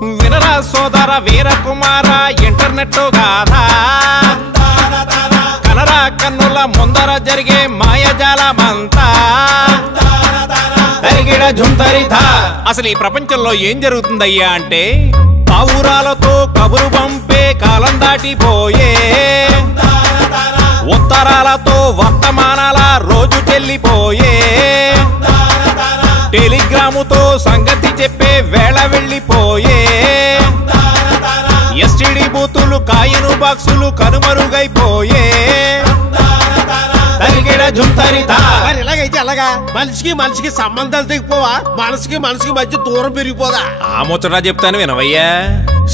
వినరా సోదర వీరకుమార ఇంటర్నెట్ గాథ కనరా కన్నుల ముందర జరిగే మాయజాలమంతా తరిగిడ జుంతరిథ. అసలు ఈ ప్రపంచంలో ఏం జరుగుతుందయ్యా అంటే పావురాలతో కబురు పంపే కాలం దాటిపోయే, ఉత్తరాలతో వర్తమానాల రోజు చెల్లిపోయే, టెలిగ్రాముతో సంగతి చెప్పే వేళ వెళ్ళిపోయే, ఎస్టిడి బూతులు కాయను బాక్సులు కనుమరుగైపోయే. ఇలాగైతే అలాగా మనిషికి మనిషికి సంబంధాలు తెగిపోవా, మనసుకి మనసుకి మధ్య దూరం పెరిగిపోదా? ఆ ముచ్చటా చెప్తాను వినవయ్యా.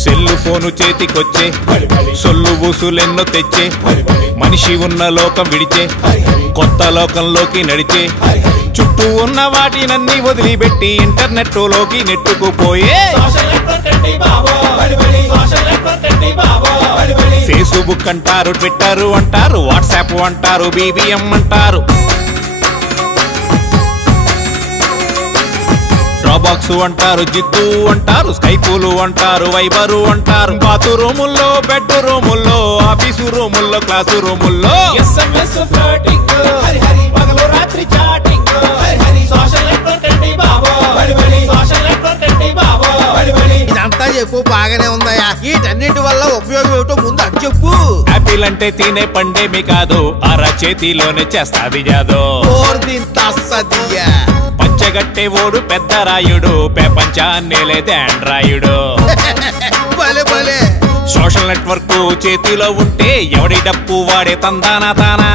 సెల్లు ఫోను చేతికొచ్చే సొల్లు ఊసులెన్నో తెచ్చే, మనిషి ఉన్న లోకం విడిచే కొత్త లోకంలోకి నడిచే, చుట్టూ ఉన్న వాటినన్నీ వదిలిపెట్టి ఇంటర్నెట్ లోకి నెట్టుకుపోయే. ఫేస్బుక్ అంటారు, ట్విట్టర్ అంటారు, వాట్సాప్ అంటారు, BBM అంటారు, డ్రాబాక్స్ అంటారు, జిద్దు అంటారు, స్కైపులు అంటారు, వైబరు అంటారు, బాత్రూముల్లో బెడ్ రూముల్లో ఆఫీసు రూముల్లో క్లాసు రూముల్లో SMS ఫ్లర్టింగ్, పగలు రాత్రి చాటింగ్, సోషల్ నెట్వర్క్ బాబో, సోషల్ నెట్వర్క్ బాబో. ఇదంతా చెప్పు బాగానే ఉందయ్యా, వీటన్నిటి వల్ల ఉపయోగం ఏమిటో ముందు అది చెప్పు. యాపిల్ అంటే తినే పండేమి కాదు, అర చేతిలోనే చేస్తాది జాదో. పంచగట్టే ఓడు పెద్ద రాయుడు, ప్రపంచాన్నేలేదే ఆండ్రాయుడు. సోషల్ నెట్వర్క్ చేతిలో ఉంటే ఎవడి డప్పు వాడే తందానా తానా.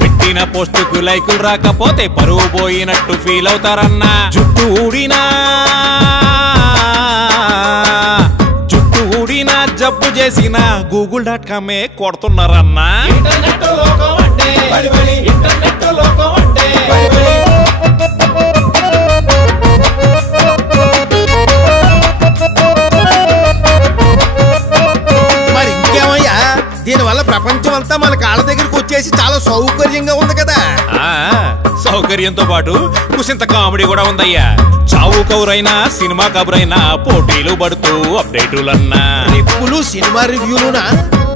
పెట్టిన పోస్టుకు లైకులు రాకపోతే పరువు పోయినట్టు ఫీల్ అవుతారన్నా. జుట్టు ఊడినా జబ్బు చేసిన google.com కొడుతున్నారన్నా. మరి ఇంకేమయ్యా, దీనివల్ల ప్రపంచం అంతా మన కాళ్ళ దగ్గరికి వచ్చేసి చాలా సౌకర్యంగా ఉంది కదా. సౌకర్యంతో పాటు కుసింత కామెడీ కూడా ఉందయ్యా. చావు కబురైనా సినిమా కబురైనా పోటీలు పడుతూ అప్డేటులన్నా, రివ్యూలు సినిమా రివ్యూలునా,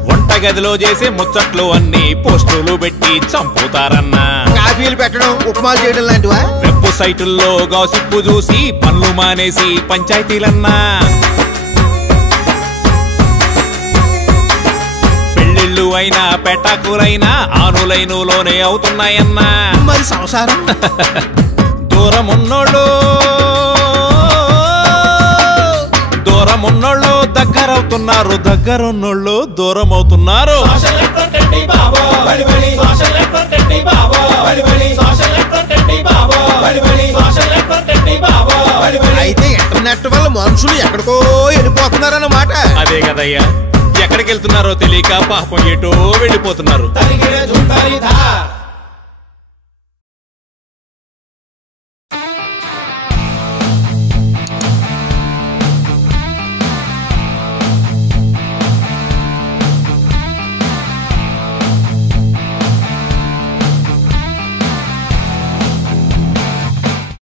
వంటగదిలో చేసే ముచ్చట్లు అన్ని పోస్టులు పెట్టి చంపుతారన్నా. కాఫీలు పెట్టడం, ఉప్మాలు చేయడం లాంటివా? వెబ్సైటుల్లో గాసిప్పు చూసి పనులు మానేసి పంచాయతీలన్నా. పెళ్ళిళ్ళు అయినా పెటాకులైనా ఆనులైనులోనే అవుతున్నాయన్నా. మరి సంసారం దూరమున్నోళ్ళు దగ్గరవుతున్నారు, దగ్గరున్నోళ్ళు దూరం అవుతున్నారు. అయితే ఇంటర్నెట్ వల్ల మనుషులు ఎక్కడికో వెళ్ళిపోతున్నారన్నమాట. అదే కదయ్యా, ఎక్కడికి వెళ్తున్నారో తెలియక పాపం ఎటో వెళ్ళిపోతున్నారు.